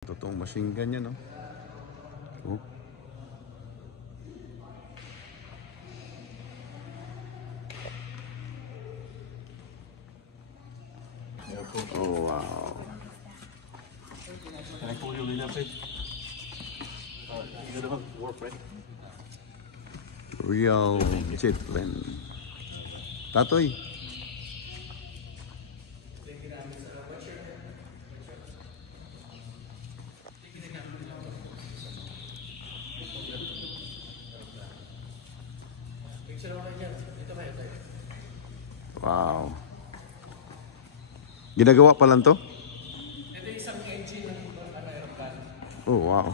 Totoong machine gun yan, no? Oh. Oh, wow. Can I call you Lila, please? You gonna work, right? Real jet plane. Tatoy. Wow. Ginagawa pa lang to? Ito isang engine ng aeroplano. Oh, wow.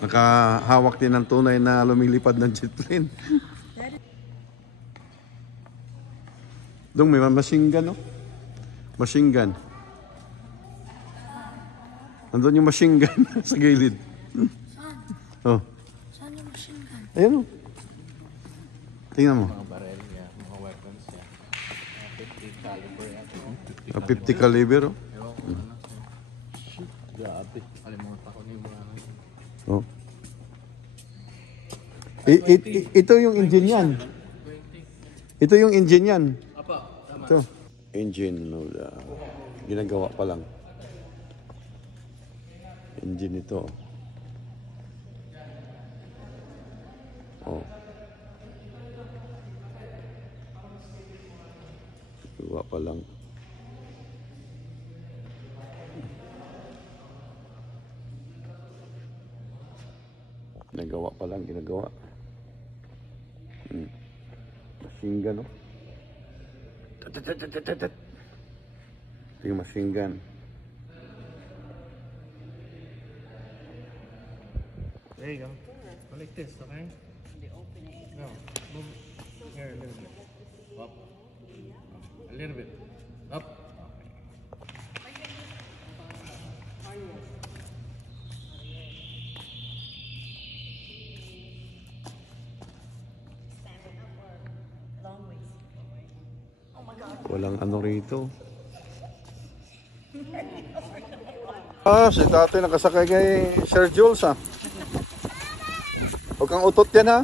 Nakahawak din ng tunay na lumilipad ng jet plane. Dong, may machine gun, no? Machine gun. Nandun yung machine gun sa gilid. Oh. Saan yung machine gun? Ayan, oh. Tingnan mo. Mga barrel niya, mga weapons niya. 50 caliber yan. 50 caliber, oh. Ewan ko ano. Grabe. Kalimutan ko na yung mga ano. Oh. Ito yung engine yan. Ito yung engine yan. Apa, tama. Ito. Engine, no, ginagawa pa lang. Engine ito. Oh. Ginagawa pa lang. Ginagawa pa lang, ginagawa. Machine gun, oh. Tat. Ito yung machine gun. There you go. Go like this, okay? No. Move here a little bit. Up. A little bit. Up. Walang ano rito. Si tatay nakasakay kay Sir Jules, ha. Huwag kang utot yan, ha.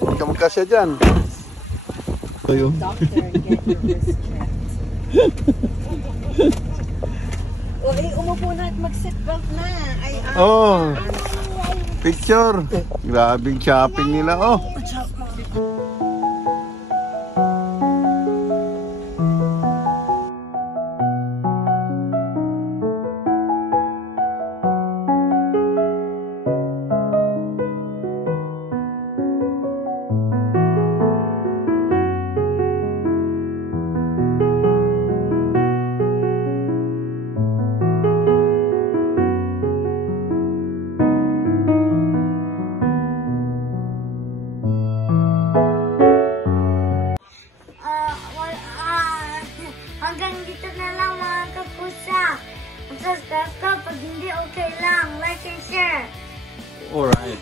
Huwag kang magkasya dyan. Tayo. Umupo na at mag-seatbelt na. Ay, Oh. Picture. Grabing shopping nila, oh. Hanggang dito na lang mga kapusa. Subscribe ka pag hindi okay lang. Like and share. Alright.